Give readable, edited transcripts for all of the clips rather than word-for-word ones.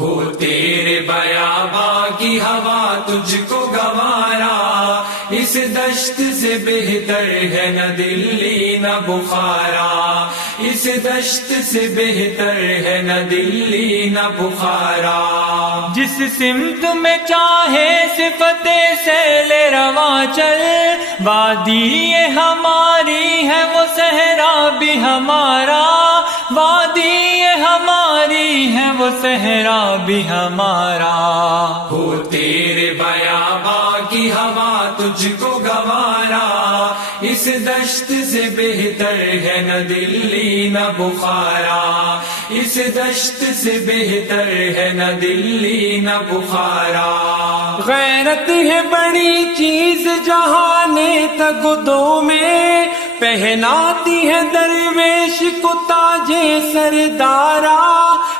ہو تیرے بیاباں کی ہوا تجھ کو گوارا، اس دشت سے بہتر ہے نہ دلی نہ بخارا، اس دشت سے بہتر ہے نہ دلی نہ بخارا۔ جس سمت میں چاہے صفت سیل رواں چل، وادی یہ ہماری ہے وہ صحرا بھی ہمارا، وادی یہ ہماری ہے وہ صحرا بھی ہمارا۔ ہو تیرے بیاباں کی ہوا تجھ کو گوارا، اس دشت سے بہتر ہے نہ دلی نہ بخارا، اس دشت سے بہتر ہے نہ دلی نہ بخارا۔ غیرت ہے بڑی چیز جہان تگدوں میں، پہناتی ہے درویش کو تاج سردارا،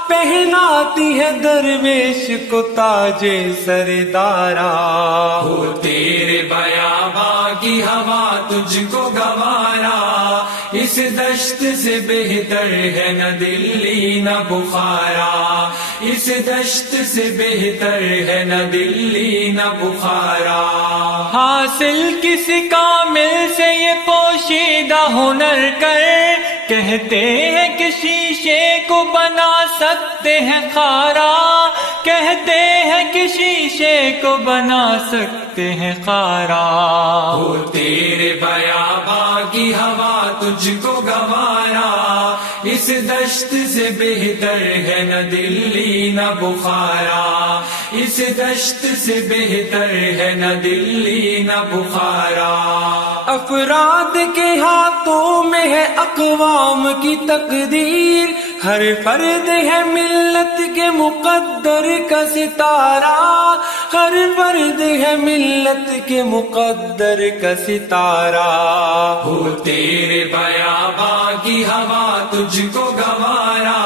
پہناتی ہے درویش کو تاج سردارا۔ ہو تیرے بیاباں کی ہوا تجھ کو گوارا، اس دشت سے بہتر ہے نہ دلی نہ بخارا، اس دشت سے بہتر ہے نہ دلی نہ بخارا۔ حاصل کسی کامل سے یہ پوشیدہ ہنر کر، کہتے ہیں کہ شیشے کو بنا سکتے ہیں خارا، کہتے ہیں کہ شیشے کو بنا سکتے ہیں خارا۔ ہو تیرے بیاباں کی ہوا تجھ کو گوارا، اس دشت سے بہتر ہے نہ دلی نہ بخارا، اس دشت سے بہتر ہے نہ دلی نہ بخارا۔ افراد کے ہاتھوں میں ہے اقوام کی تقدیر، ہر فرد ہے ملت کے مقدر کا ستارہ، ہر فرد ہے ملت کے مقدر کا ستارہ۔ ہو تیرے بیاباں کی ہوا تجھ کو گوارا،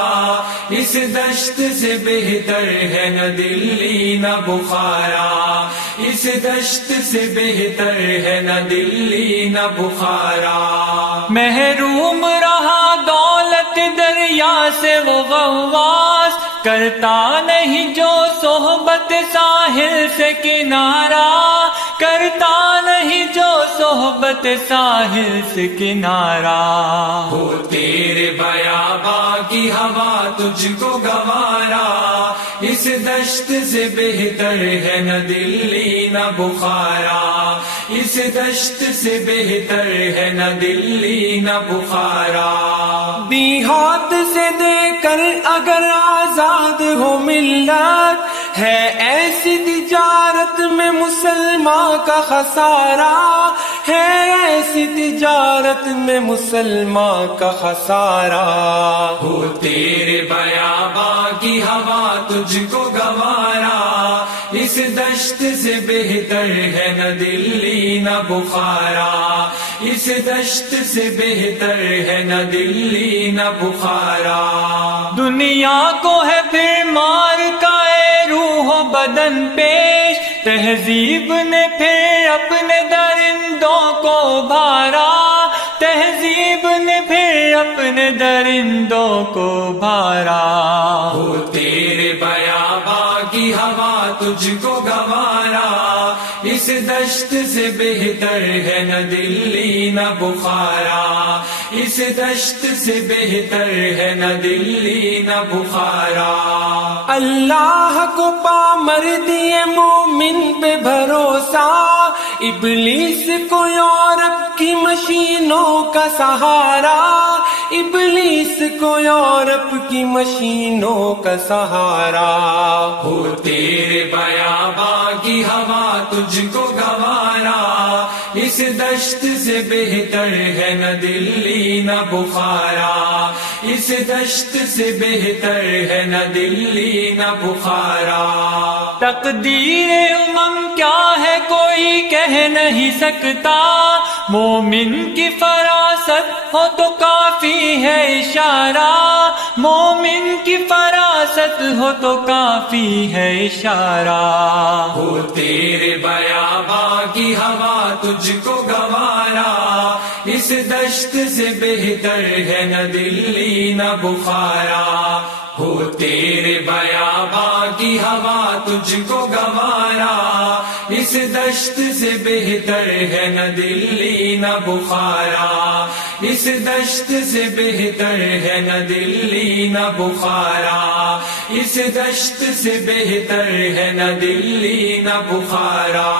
اس دشت سے بہتر ہے نہ دلی نہ بخارا، اس دشت سے بہتر ہے نہ دلی نہ بخارا۔ محروم رہا دولت دریا سے وہ غواص، کرتا نہیں جو صحبت ساحل سے کنارہ، کرتا نہیں جو صحبت ساحل سے کنارہ۔ ہو تیرے بیاباں کی ہوا تجھ کو گوارا، اس دشت سے بہتر ہے نہ دلی نہ بخارا، اس دشت سے بہتر ہے نہ دلی نہ بخارا۔ دیہات سے دے کر اگر آزاد ہو ملت، ہے ایسی تجارت میں مسلمان کا خسارہ، ہے ایسی تجارت میں مسلمان کا خسارہ۔ ہو تیرے بیاباں کی ہوا تجھ کو گوارا، اس دشت سے بہتر ہے نہ دلی نہ بخارا، اس دشت سے بہتر ہے نہ دلی نہ بخارا۔ دنیا کو ہے پھر مار کا روح و بدن پیش، تہذیب نے پھر اپنے درندوں کو بھارا، تہذیب نے پھر اپنے درندوں کو بھارا۔ ہو تیرے بیاباں کی ہوا تجھ کو گوارا، اس دشت سے بہتر ہے نہ دلی نہ بخارا، اس دشت سے بہتر ہے نہ دلی نہ بخارا۔ اللہ کو پامردی مومن پہ بھروسہ، ابلیس کو یورپ کی مشینوں کا سہارا، ابلیس کو یورپ کی مشینوں کا سہارا۔ ہو تیرے بیاباں کی ہوا تجھ کو گوارا، اس دشت سے بہتر ہے نہ دلی نہ بخارا، اس دشت سے بہتر ہے نہ دلی نہ بخارا۔ تقدیر کیا ہے کوئی کہہ نہیں سکتا، مومن کی فراست ہو تو کافی ہے اشارہ، مومن کی فراست ہو تو کافی ہے اشارہ۔ ہو تیرے بیاباں کی ہوا تجھ کو گوارا، اس دشت سے بہتر ہے نہ دلی نہ بخارا۔ ہو تیرے بیاباں کی ہوا تجھ کو گوارا، اس دشت سے بہتر ہے نہ دلی نہ بخارا، اس دشت سے بہتر ہے نہ دلی نہ بخارا، اس دشت سے بہتر ہے نہ دلی نہ بخارا۔